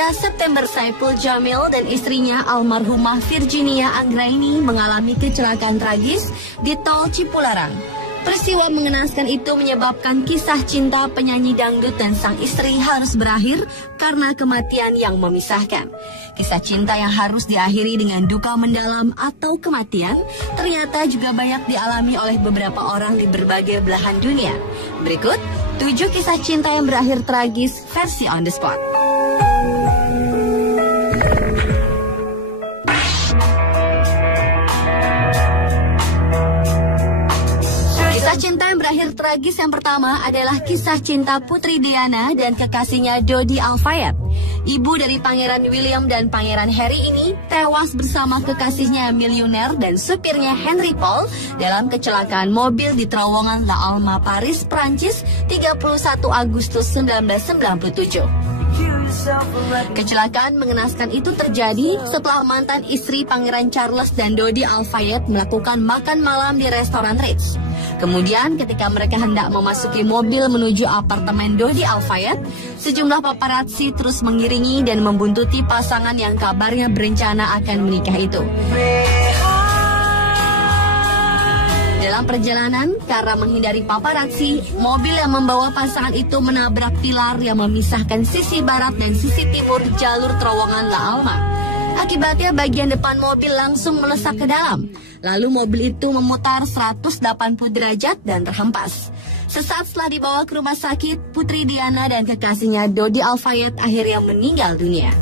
3 September, Saipul Jamil dan istrinya almarhumah Virginia Anggraini mengalami kecelakaan tragis di Tol Cipularang. Peristiwa mengenaskan itu menyebabkan kisah cinta penyanyi dangdut dan sang istri harus berakhir karena kematian yang memisahkan. Kisah cinta yang harus diakhiri dengan duka mendalam atau kematian ternyata juga banyak dialami oleh beberapa orang di berbagai belahan dunia. Berikut 7 kisah cinta yang berakhir tragis versi on the spot. Kisah cinta yang berakhir tragis yang pertama adalah kisah cinta Putri Diana dan kekasihnya Dodi Al-Fayed. Ibu dari Pangeran William dan Pangeran Harry ini tewas bersama kekasihnya miliuner dan supirnya Henry Paul dalam kecelakaan mobil di terowongan La Alma, Paris, Prancis, 31 Agustus 1997. Kecelakaan mengenaskan itu terjadi setelah mantan istri Pangeran Charles dan Dodi Al-Fayed melakukan makan malam di restoran Ritz. Kemudian ketika mereka hendak memasuki mobil menuju apartemen Dodi Al-Fayed, sejumlah paparazzi terus mengiringi dan membuntuti pasangan yang kabarnya berencana akan menikah itu. Dalam perjalanan, karena menghindari paparazzi, mobil yang membawa pasangan itu menabrak pilar yang memisahkan sisi barat dan sisi timur jalur terowongan La Alma. Akibatnya bagian depan mobil langsung melesak ke dalam. Lalu mobil itu memutar 180 derajat dan terhempas. Sesaat setelah dibawa ke rumah sakit, Putri Diana dan kekasihnya Dodi Al-Fayed akhirnya meninggal dunia.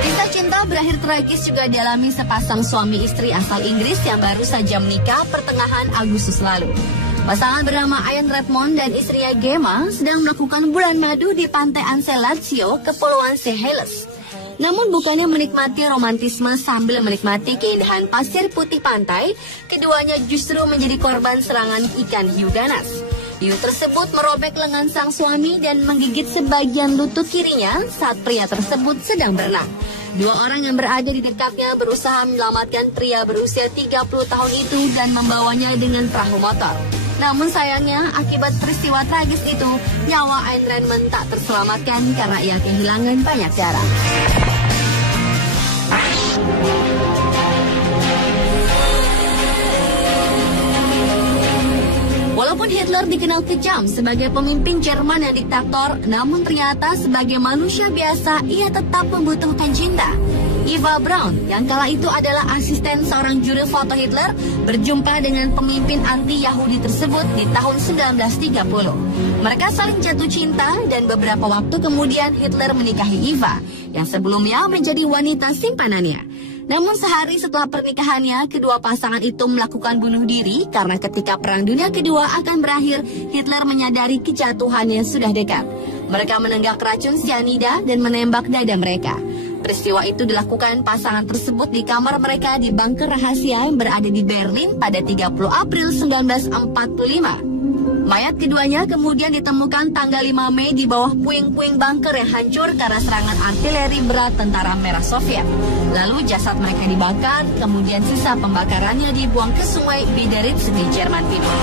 Kisah cinta berakhir tragis juga dialami sepasang suami istri asal Inggris yang baru saja menikah pertengahan Agustus lalu. Pasangan bernama Ian Redmond dan istrinya Gemma sedang melakukan bulan madu di pantai Ansel Lazio, Kepulauan Seychelles. Namun bukannya menikmati romantisme sambil menikmati keindahan pasir putih pantai, keduanya justru menjadi korban serangan ikan hiu ganas. Hiu tersebut merobek lengan sang suami dan menggigit sebagian lutut kirinya saat pria tersebut sedang berenang. 2 orang yang berada di dekatnya berusaha menyelamatkan pria berusia 30 tahun itu dan membawanya dengan perahu motor. Namun sayangnya, akibat peristiwa tragis itu, nyawa Ian Redmond tak terselamatkan karena ia kehilangan banyak darah. Walaupun Hitler dikenal kejam sebagai pemimpin Jerman yang diktator, namun ternyata sebagai manusia biasa, ia tetap membutuhkan cinta. Eva Braun, yang kala itu adalah asisten seorang juri foto Hitler, berjumpa dengan pemimpin anti-Yahudi tersebut di tahun 1930. Mereka saling jatuh cinta dan beberapa waktu kemudian Hitler menikahi Eva, yang sebelumnya menjadi wanita simpanannya. Namun sehari setelah pernikahannya, kedua pasangan itu melakukan bunuh diri karena ketika Perang Dunia Kedua akan berakhir, Hitler menyadari kejatuhannya sudah dekat. Mereka menenggak racun cyanida dan menembak dada mereka. Peristiwa itu dilakukan pasangan tersebut di kamar mereka di bunker rahasia yang berada di Berlin pada 30 April 1945. Mayat keduanya kemudian ditemukan tanggal 5 Mei di bawah puing-puing bunker yang hancur karena serangan artileri berat tentara Merah Soviet. Lalu jasad mereka dibakar, kemudian sisa pembakarannya dibuang ke sungai Biederitz di Jerman Timur.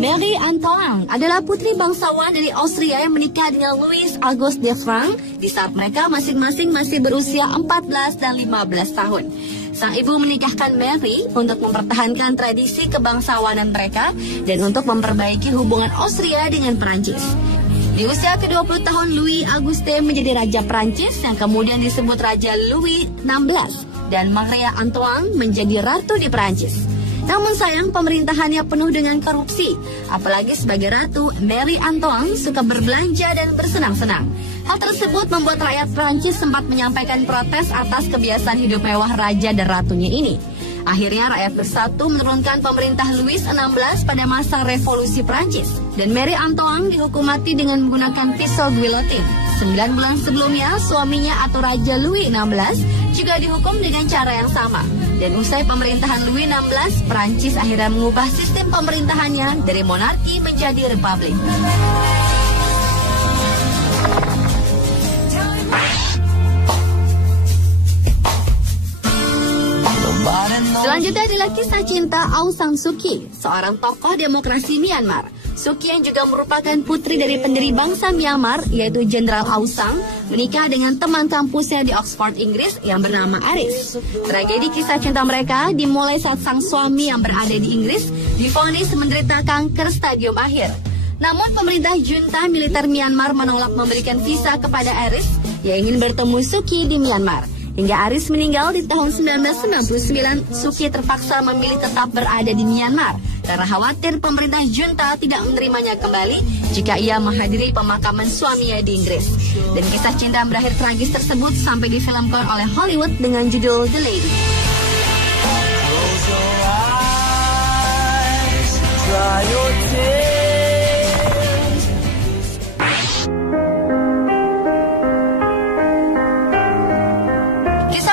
Marie Antoinette adalah putri bangsawan dari Austria yang menikah dengan Louis Auguste de France di saat mereka masing-masing masih berusia 14 dan 15 tahun. Sang ibu menikahkan Marie untuk mempertahankan tradisi kebangsawanan mereka dan untuk memperbaiki hubungan Austria dengan Perancis. Di usia ke-20 tahun, Louis Auguste menjadi Raja Perancis yang kemudian disebut Raja Louis XVI dan Marie Antoinette menjadi Ratu di Perancis. Namun sayang pemerintahannya penuh dengan korupsi. Apalagi sebagai ratu, Marie Antoinette suka berbelanja dan bersenang-senang. Hal tersebut membuat rakyat Prancis sempat menyampaikan protes atas kebiasaan hidup mewah raja dan ratunya ini. Akhirnya rakyat bersatu menurunkan pemerintah Louis XVI pada masa revolusi Prancis. Dan Marie Antoinette dihukum mati dengan menggunakan pisau guillotine. 9 bulan sebelumnya, suaminya atau Raja Louis XVI juga dihukum dengan cara yang sama. Dan usai pemerintahan Louis XVI, Prancis akhirnya mengubah sistem pemerintahannya dari monarki menjadi republik. Selanjutnya adalah kisah cinta Aung San Suu Kyi, seorang tokoh demokrasi Myanmar. Suu Kyi yang juga merupakan putri dari pendiri bangsa Myanmar, yaitu Jenderal Aung San, menikah dengan teman kampusnya di Oxford, Inggris yang bernama Aris. Tragedi kisah cinta mereka dimulai saat sang suami yang berada di Inggris divonis menderita kanker stadium akhir. Namun pemerintah junta militer Myanmar menolak memberikan visa kepada Aris yang ingin bertemu Suu Kyi di Myanmar. Hingga Aris meninggal di tahun 1999, Suu Kyi terpaksa memilih tetap berada di Myanmar karena khawatir pemerintah junta tidak menerimanya kembali jika ia menghadiri pemakaman suaminya di Inggris. Dan kisah cinta berakhir tragis tersebut sampai difilmkan oleh Hollywood dengan judul The Lady. Close your eyes, dry your tears.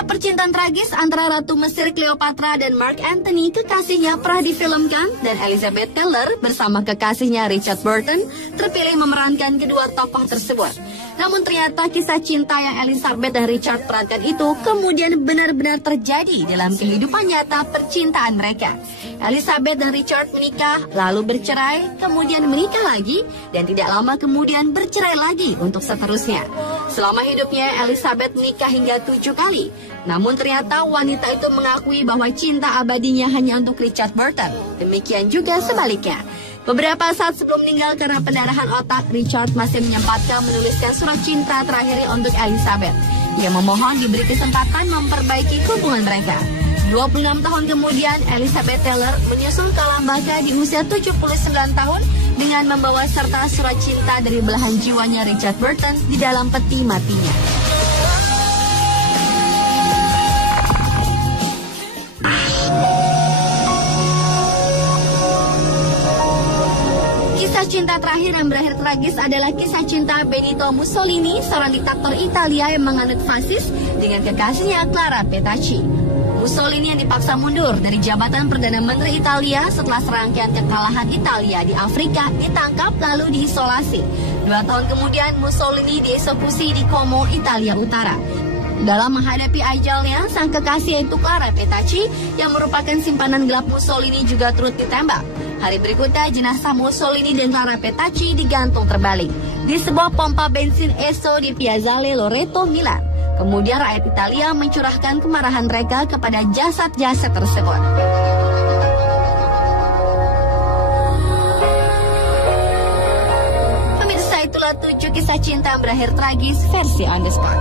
Percintaan tragis antara Ratu Mesir Cleopatra dan Mark Antony, kekasihnya, pernah difilmkan dan Elizabeth Taylor bersama kekasihnya Richard Burton terpilih memerankan kedua tokoh tersebut. Namun ternyata kisah cinta yang Elizabeth dan Richard perankan itu kemudian benar-benar terjadi dalam kehidupan nyata percintaan mereka. Elizabeth dan Richard menikah, lalu bercerai, kemudian menikah lagi, dan tidak lama kemudian bercerai lagi untuk seterusnya. Selama hidupnya, Elizabeth menikah hingga 7 kali. Namun ternyata wanita itu mengakui bahwa cinta abadinya hanya untuk Richard Burton. Demikian juga sebaliknya. Beberapa saat sebelum meninggal karena pendarahan otak, Richard masih menyempatkan menuliskan surat cinta terakhirnya untuk Elizabeth. Ia memohon diberi kesempatan memperbaiki hubungan mereka. 26 tahun kemudian, Elizabeth Taylor menyusul kalah baka di usia 79 tahun dengan membawa serta surat cinta dari belahan jiwanya Richard Burton di dalam peti matinya. Kisah cinta terakhir yang berakhir tragis adalah kisah cinta Benito Mussolini, seorang diktator Italia yang menganut fasis, dengan kekasihnya Clara Petacci. Mussolini yang dipaksa mundur dari jabatan Perdana Menteri Italia setelah serangkaian kekalahan Italia di Afrika ditangkap lalu diisolasi. 2 tahun kemudian Mussolini dieksekusi di Como, Italia Utara. Dalam menghadapi ajalnya, sang kekasih yaitu Clara Petacci yang merupakan simpanan gelap Mussolini juga turut ditembak. Hari berikutnya, jenazah Mussolini dan Clara Petacci digantung terbalik di sebuah pompa bensin Esso di Piazzale Loreto, Milan. Kemudian rakyat Italia mencurahkan kemarahan mereka kepada jasad-jasad tersebut. Pemirsa, itulah 7 kisah cinta yang berakhir tragis versi On The Spot.